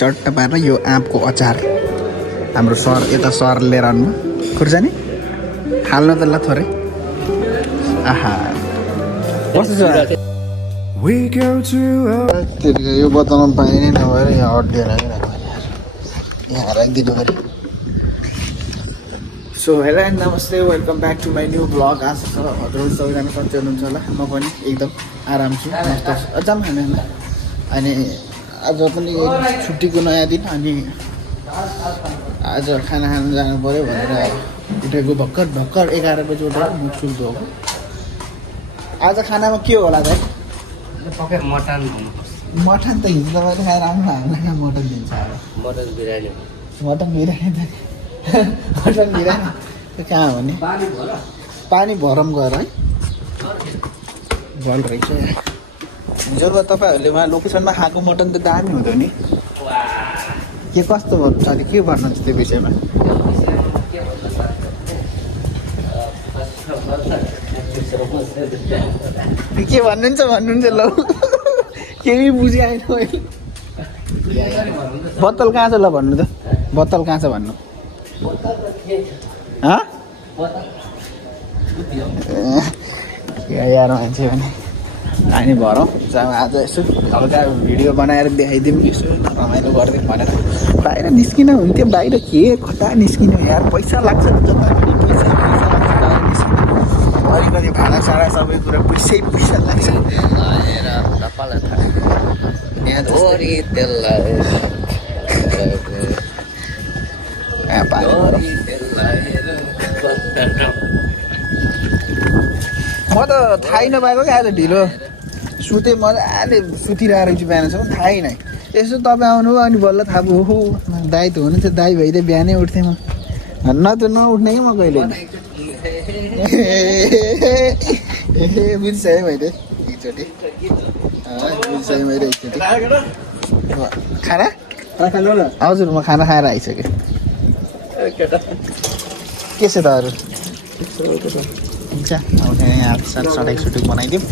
चट्ट पारेर यो आँपको अचार हाम्रो सर यता सर लिएर आउनु खुर्सानी हाल्नु त ल थोरै आहा कस्तो छ यो बताउनु पाइने नभएर यहाँ अड्डिएर यहाँ राखिदिनु पऱ्यो so hello and namaste welcome back to my new blog आज हजुर सबैजना सन्चै हुनुहुन्छ होला म पनि एकदम आराम छु मस्त अझम होइन अनि आज पनि छुट्टीको नयाँ दिन अनि आज खाना खान जानु पऱ्यो भनेर उठेको भर्खर 11 बजी उठेर मुख सुख धोएको आज खानामा के होला दाइ मटन त हिजो तपाईँले खाएर आउनु हामीलाई कहाँ मटन दिन्छ अब मटन बिरयानी त कहाँ भने पानी भरम गएर है भल रहेछ जब तपाईँहरूले उहाँ लोकेसनमा खाएको मटन त दामी हुँदो नि के कस्तो छ अलिक के भन्नुहुन्छ त्यो विषयमा के भन्नुहुन्छ ल केही बुझिआएन मैले बत्तल कहाँ छ ल भन्नु त बत्तल कहाँ छ भन्नु यार मान्छे भने पानी भरौँ आज यसो हल्का भिडियो बनाएर देखाइदिउँ यसो रमाइलो गरिदिउँ भनेर बाहिर निस्किन हुन्थ्यो बाहिर के कता निस्किनु यार पैसा लाग्छ जता पनि पैसा अलिकति भाडासाडा सबै कुरा पैसा लाग्छ म त थाहै नपाएको क्या आज ढिलो सुते मजाले सुतिरहेको रहेछु बिहानसम्म थाहै नै यसो तपाईँ आउनु अनि बल्ल थाहा भयो हो दाइ त हुनुहुन्छ दाइ भइदिए बिहानै उठ्थेँ म न त नउठ्ने कि म कहिले बुझ्छ है मैले एकचोटि बुझ्छ है मैले एकचोटि खाना हजुर म खाना खाएर आइसकेँ के छ त अरू हुन्छ अब यहाँ सडक सुटुक बनाइदिउँ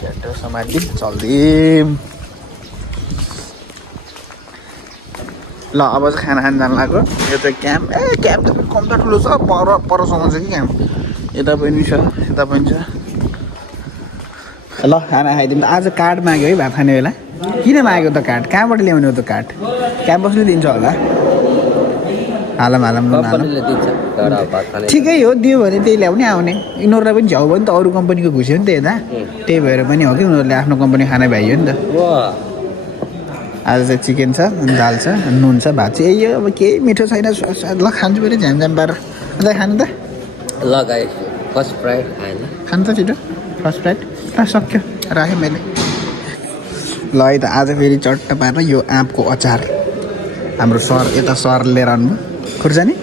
ट्याटो समातिदिउँ चल्दिउँ ल अब चाहिँ खाना खान जानु लाग्यो यो त क्याम्प क्याम्प त कम्ता ठुलो छ परसम्म छ कि क्याम्प यता पनि छ यता पनि छ ल खाना खाइदिउँ आज कार्ड माग्यो है भात खाने बेला किन माग्यो त कार्ड कहाँबाट ल्याउने हो त कार्ड क्याम्पसले दिन्छ होला हालम ठिकै हो दियो भने त्यही ल्याउने आउने यिनीहरूलाई पनि झ्याउ भयो नि त अरू कम्पनीको घुस्यो नि त यता त्यही भएर पनि हो कि उनीहरूले आफ्नो कम्पनी खाना भ्याइयो नि त आज चाहिँ चिकन छ दाल छ नुन छ भात छ यही हो अब केही मिठो छैन ल खान्छु फेरि झ्याम पारेर अन्त खानु त लगाए फर्स्ट फ्राइड आएन खानु त छिटो फर्स्ट फ्राइड सक्यो राखेँ मैले ल है त आज फेरि चट्ट पारेर यो आँपको अचार हाम्रो सर यता सर लिएर आउनु खुर्सानी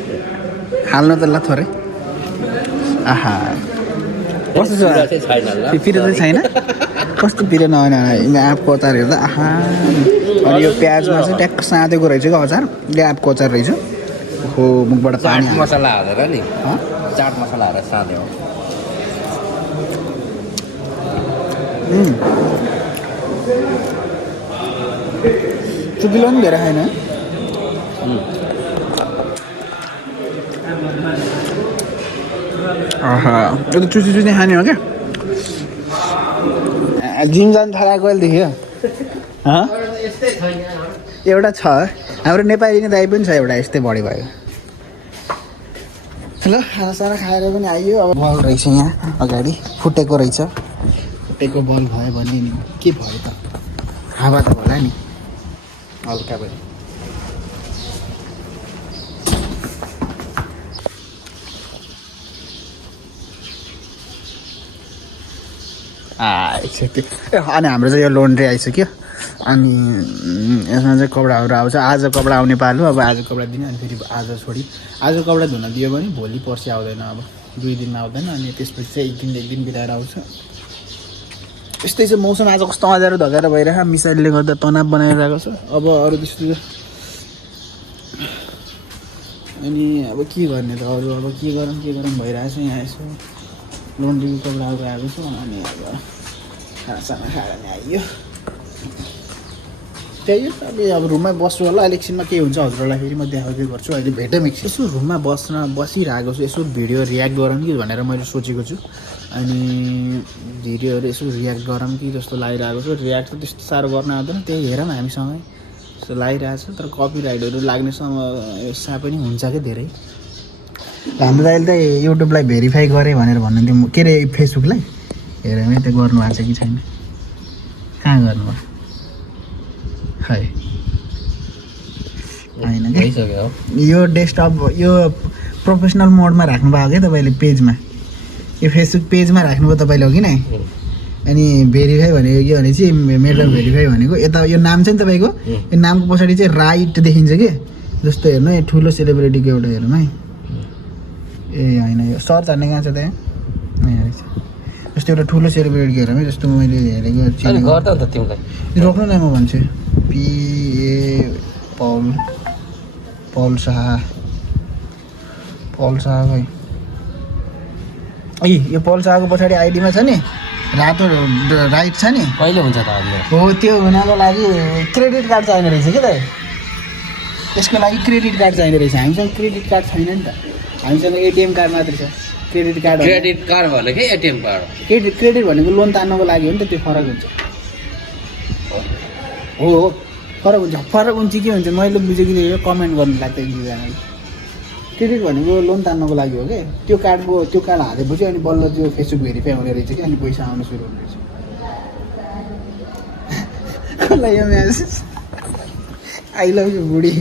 हाल्नु त ल थोरै आहा कस्तो छ पिरो चाहिँ छैन कस्तो पिरो नआएन आँपको अचार हेर्दा आहा अनि यो प्याजमा चाहिँ ट्याक्क साँधेको रहेछ क्या अचार यो आँपको अचार रहेछ हो मुखबाट पानी मसला हालेर नि चाट मसला हालेर साँध्यो चुकिलो पनि धेरै खाएन यो त चुची खाने हो क्या जिम जानु थालेको अहिले देख्यो एउटा छ हाम्रो नेपाली दाइ पनि छ एउटा यस्तै बढी भयो ल खानासाना खाएर पनि आइयो अब बल रहेछ यहाँ अगाडि फुटेको रहेछ फुटेको बल भयो भने नि के भयो त हावा त होला नि हल्का भयो आइसक्यो अनि हाम्रो चाहिँ यो लोन्ड्री आइसक्यो अनि यसमा चाहिँ कपडाहरू आउँछ आज कपडा आउने पालो अब आज कपडा दिने अनि फेरि आज छोडी आज कपडा धुन दियो भने भोलि पर्सि आउँदैन अब 2 दिनमा आउँदैन अनि त्यसपछि चाहिँ एक दिन बिताएर आउँछ यस्तै चाहिँ मौसम आज कस्तो अँध्यारो धगाएर भइरहेको मिसाइलले गर्दा तनाव बनाइरहेको छ अब अरू त्यस्तो अनि अब के गर्ने त अरू अब के गरौँ भइरहेको छ यहाँ यसो लोन्ड्रीको कपडाहरू आएको छ अनि अब खानासाना खाएर नि आइयो त्यही हो अहिले अब रुममै बस्छु होला एकछिनमा के हुन्छ हजुरहरूलाई फेरि म देखाउँदै गर्छु अहिले भेटौँ एकछिन यसो रुममा बसिरहेको छु यसो भिडियो रियाक्ट गरौँ कि भनेर मैले सोचेको छु अनि भिडियोहरू यसो रियाक्ट गरौँ कि जस्तो लागिरहेको छु रियाक्ट त त्यस्तो साह्रो गर्न आउँदैन त्यही हेरौँ हामीसँगै यस्तो लागिरहेको छ तर कपिराइटहरू लाग्ने समस्या पनि हुन्छ क्या धेरै हाम्रो त अहिले त युट्युबलाई भेरिफाई गरेँ भनेर भन्नुहुन्थ्यो के अरे फेसबुकलाई हेरौँ है त्यो गर्नुभएको छ कि छैन कहाँ गर्नुभयो खै होइन भइसक्यो यो डेस्कटप यो प्रोफेसनल मोडमा राख्नुभएको क्या तपाईँले पेजमा यो फेसबुक पेजमा राख्नुभयो तपाईँले हो कि नै अनि भेरिफाई भनेको के भने चाहिँ मेडल भेरिफाई भनेको यता यो नाम छ नि तपाईँको यो नामको पछाडि चाहिँ राइट देखिन्छ कि जस्तो हेर्नु है ठुलो सेलिब्रेटीको एउटा हेर्नु है ए होइन यो सर्च हान्ने कहाँ छ त यहाँ जस्तो एउटा ठुलो सेलिब्रेटीको हेरौँ है जस्तो मैले हेरेको गर्दा त तिमीलाई रोक्नु न म भन्छु पिए पौल शाह खै ए यो पौल शाहको पछाडि आइडीमा छ नि रातो राइट छ नि कहिले हुन्छ त अहिले हो त्यो हुनको लागि क्रेडिट कार्ड चाहिने रहेछ कि त यसको लागि क्रेडिट कार्ड चाहिने रहेछ हामीसँग क्रेडिट कार्ड छैन नि त हामीसँग एटिएम कार्ड मात्रै छ क्रेडिट कार्ड भनेको एटिएम कार्ड क्रेडिट भनेको लोन तान्नको लागि हो नि त त्यो फरक हुन्छ हो फरक हुन्छ के हुन्छ मैले बुझेको थियो कमेन्ट गर्नु लाग्छ एकजनाले क्रेडिट भनेको लोन तान्नको लागि हो क्या त्यो कार्ड हालेपछि अनि बल्ल त्यो फेसबुक भेरिफाई हुने रहेछ कि अनि पैसा आउनु सुरु हुने रहेछ कसलाई यो म्यासेज आई लभ यु बुढी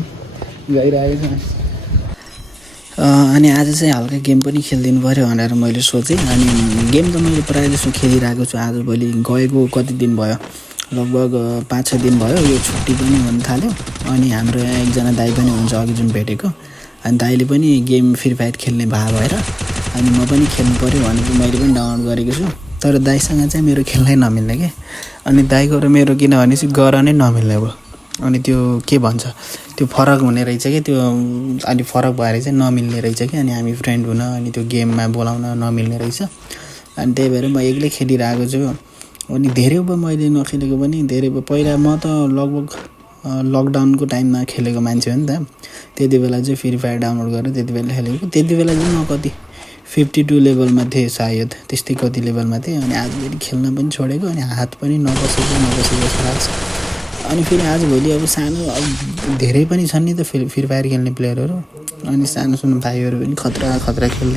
गइरहेको छ अनि आज चाहिँ हल्का गेम पनि खेलिदिनु पऱ्यो भनेर मैले सोचेँ अनि गेम त मैले प्रायः जस्तो खेलिरहेको छु आजभोलि गएको कति दिन भयो लगभग 5-6 दिन भयो यो छुट्टी पनि हुन थाल्यो अनि हाम्रो यहाँ एकजना दाइ पनि हुन्छ अघि जुन भेटेको अनि दाइले पनि गेम फ्री फायर खेल्ने भए भएर अनि म पनि खेल्नु पऱ्यो भनेर मैले पनि डाउनलोड गरेको छु तर दाइसँग चाहिँ मेरो खेल्नै नमिल्ने क्या अनि दाइको र मेरो किनभने चाहिँ गर नै नमिल्ने भयो अनि त्यो के भन्छ त्यो फरक हुने रहेछ कि त्यो अलि फरक भएर चाहिँ नमिल्ने रहेछ कि अनि हामी फ्रेन्ड हुन अनि त्यो गेममा बोलाउन नमिल्ने रहेछ अनि त्यही भएर म एक्लै खेलिरहेको छु अनि धेरै भयो मैले नखेलेको पनि धेरै भयो पहिला म त लगभग लकडाउनको टाइममा खेलेको मान्छे हो नि त त्यति बेला चाहिँ फ्री फायर डाउनलोड गरेर त्यति बेला खेलेको त्यति बेला चाहिँ म कति 52 लेभलमा थिएँ सायद त्यस्तै कति लेभलमा थिएँ अनि आजभोलि खेल्न पनि छोडेको अनि हात पनि नबसेको जस्तो लाग्छ अनि फेरि आजभोलि अब सानो अब धेरै पनि छन् नि त फ्री फायर खेल्ने प्लेयरहरू अनि सानो भाइहरू पनि खतरा खेल्दै